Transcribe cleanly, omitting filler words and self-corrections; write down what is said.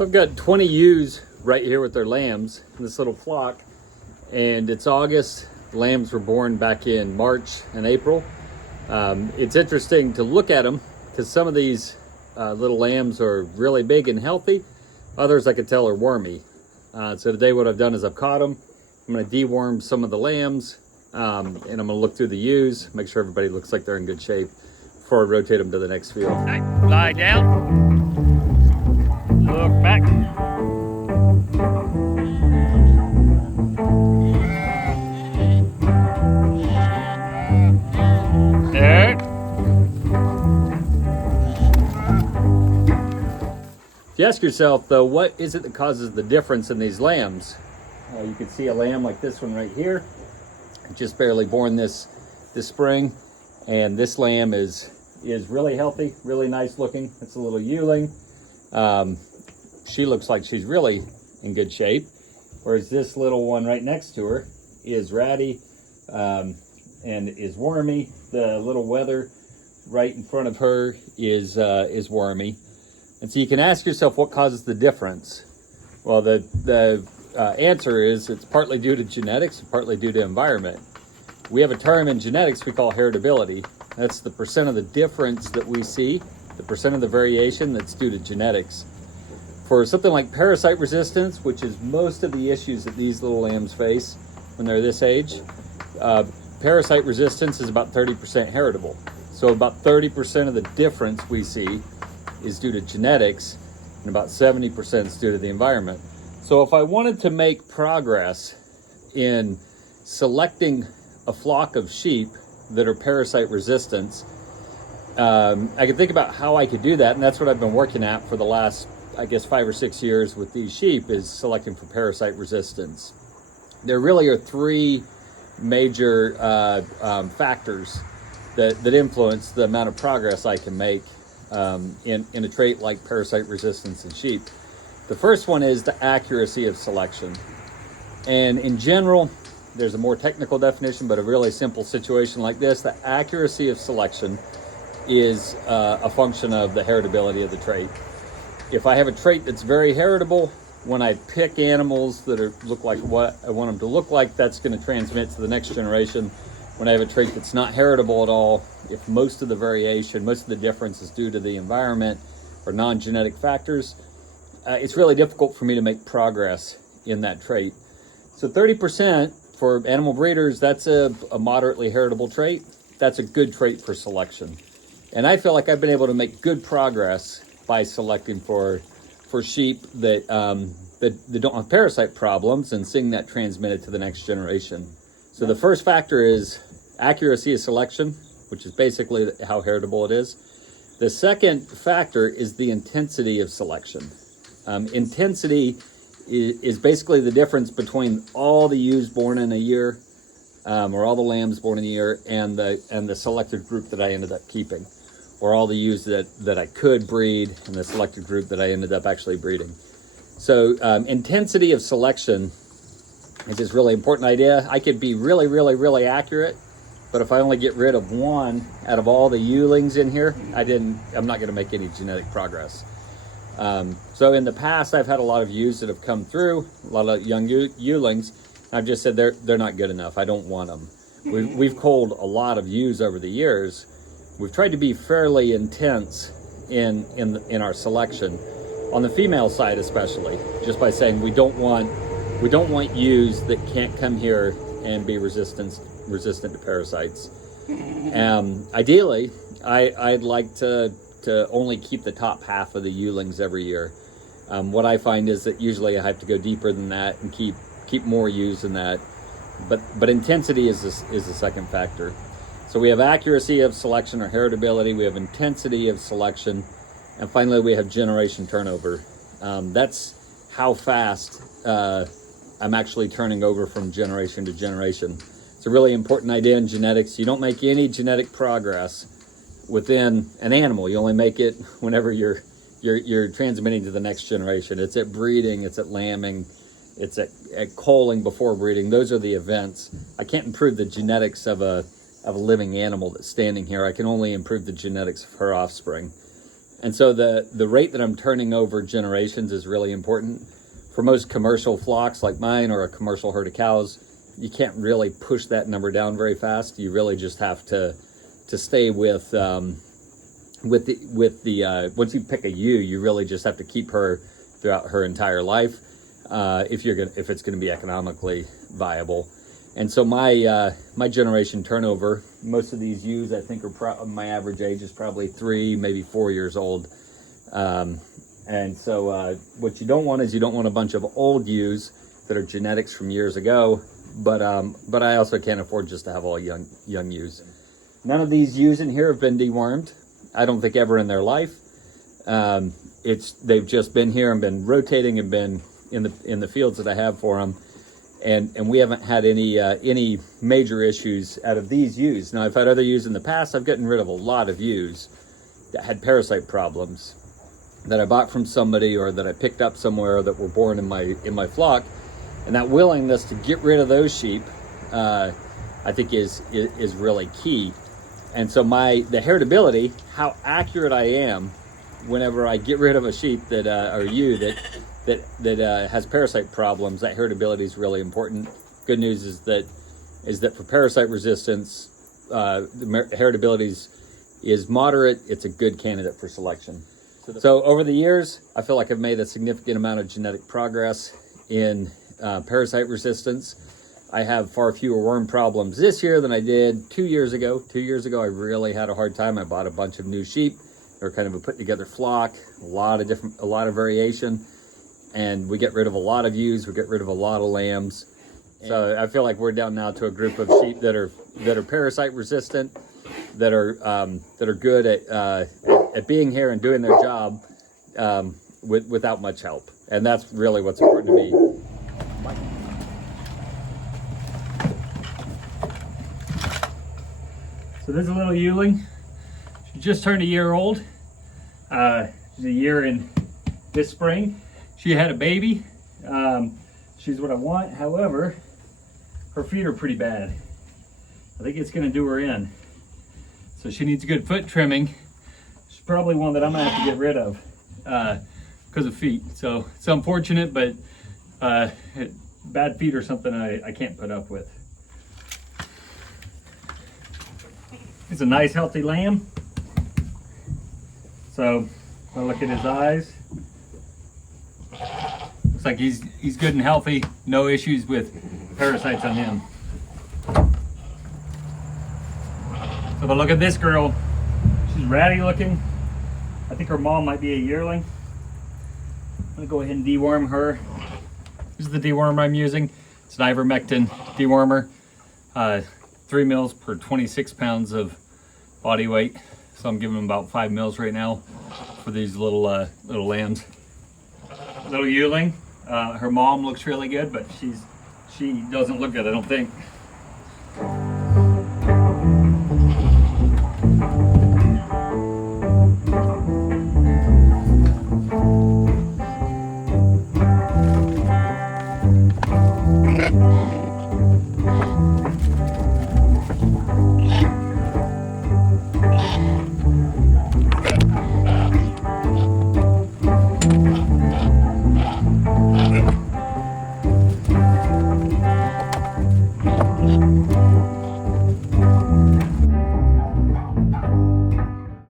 So I've got 20 ewes right here with their lambs in this little flock, and it's August. Lambs were born back in March and April. It's interesting to look at them because some of these little lambs are really big and healthy. Others I could tell are wormy. So today what I've done is I've caught them. I'm going to deworm some of the lambs, and I'm going to look through the ewes, make sure everybody looks like they're in good shape before I rotate them to the next field. Okay, lie down. Look back. There. If you ask yourself, though, what is it that causes the difference in these lambs? You can see a lamb like this one right here, just barely born this spring, and this lamb is really healthy, really nice looking. It's a little eweling. She looks like she's really in good shape, whereas this little one right next to her is ratty and is wormy. The little wether right in front of her is wormy. And so you can ask yourself, what causes the difference? Well, the answer is it's partly due to genetics and partly due to environment. We have a term in genetics we call heritability. That's the percent of the difference that we see, the percent of the variation that's due to genetics. For something like parasite resistance, which is most of the issues that these little lambs face when they're this age, parasite resistance is about 30% heritable. So about 30% of the difference we see is due to genetics, and about 70% is due to the environment. So if I wanted to make progress in selecting a flock of sheep that are parasite resistant, I could think about how I could do that, and that's what I've been working at for the last, I guess, 5 or 6 years with these sheep, is selecting for parasite resistance. There really are three major factors that influence the amount of progress I can make in a trait like parasite resistance in sheep. The first one is the accuracy of selection. And in general, there's a more technical definition, but a really simple situation like this, the accuracy of selection is a function of the heritability of the trait. If I have a trait that's very heritable, when I pick animals that look like what I want them to look like, that's going to transmit to the next generation. When I have a trait that's not heritable at all, if most of the variation, most of the difference is due to the environment or non-genetic factors, it's really difficult for me to make progress in that trait. So 30% for animal breeders, that's a moderately heritable trait. That's a good trait for selection. And I feel like I've been able to make good progress by selecting for sheep that don't have parasite problems and seeing that transmitted to the next generation. So the first factor is accuracy of selection, which is basically how heritable it is. The second factor is the intensity of selection. Intensity is basically the difference between all the ewes born in a year, or all the lambs born in a year, and the selected group that I ended up keeping, or all the ewes that I could breed and the selected group that I ended up actually breeding. So intensity of selection is this really important idea. I could be really, really, really accurate, but if I only get rid of one out of all the ewelings in here, I'm not going to make any genetic progress. So in the past, I've had a lot of ewes that have come through, a lot of young ewelings. I've just said they're not good enough. I don't want them. We've culled a lot of ewes over the years. We've tried to be fairly intense in our selection, on the female side especially, just by saying we don't want ewes that can't come here and be resistant to parasites. Ideally, I'd like to only keep the top half of the ewelings every year. What I find is that usually I have to go deeper than that and keep more ewes than that. But intensity is the second factor. So we have accuracy of selection or heritability, we have intensity of selection, and finally we have generation turnover. That's how fast I'm actually turning over from generation to generation. It's a really important idea in genetics. You don't make any genetic progress within an animal. You only make it whenever you're transmitting to the next generation. It's at breeding, it's at lambing, it's at culling before breeding. Those are the events. I can't improve the genetics of a living animal that's standing here. I can only improve the genetics of her offspring. And so the rate that I'm turning over generations is really important. For most commercial flocks like mine or a commercial herd of cows, you can't really push that number down very fast. You really just have to stay with the once you pick a ewe, you really just have to keep her throughout her entire life if it's gonna be economically viable. And so my generation turnover, most of these ewes I think are my average age is probably 3, maybe 4 years old. And so what you don't want is you don't want a bunch of old ewes that are genetics from years ago, but I also can't afford just to have all young ewes. None of these ewes in here have been dewormed. I don't think ever in their life. They've just been here and been rotating and been in the fields that I have for them. And we haven't had any major issues out of these ewes. Now, I've had other ewes in the past. I've gotten rid of a lot of ewes that had parasite problems that I bought from somebody or that I picked up somewhere that were born in my flock. And that willingness to get rid of those sheep, I think is really key. And so the heritability, how accurate I am whenever I get rid of a sheep that or ewe that has parasite problems, that heritability is really important. Good news is that for parasite resistance, the heritability is moderate. It's a good candidate for selection. So over the years, I feel like I've made a significant amount of genetic progress in parasite resistance. I have far fewer worm problems this year than I did 2 years ago. 2 years ago, I really had a hard time. I bought a bunch of new sheep. They were kind of a put together flock, a lot of variation. And we get rid of a lot of ewes, we get rid of a lot of lambs. So I feel like we're down now to a group of sheep that are parasite resistant, that are good at being here and doing their job without much help. And that's really what's important to me. So this is a little eweling. She just turned a year old. She's a year in this spring. She had a baby. She's what I want. However, her feet are pretty bad. I think it's gonna do her in. So she needs good foot trimming. She's probably one that I'm gonna have to get rid of because of feet. So it's unfortunate, but bad feet are something I can't put up with. It's a nice healthy lamb. So I look at his eyes. Looks like he's good and healthy. No issues with parasites on him. So if I look at this girl, she's ratty looking. I think her mom might be a yearling. I'm gonna go ahead and deworm her. This is the dewormer I'm using. It's an ivermectin dewormer. 3 mils per 26 pounds of body weight. So I'm giving them about 5 mils right now for these little lambs. Little yearling. Her mom looks really good, but she doesn't look good, I don't think.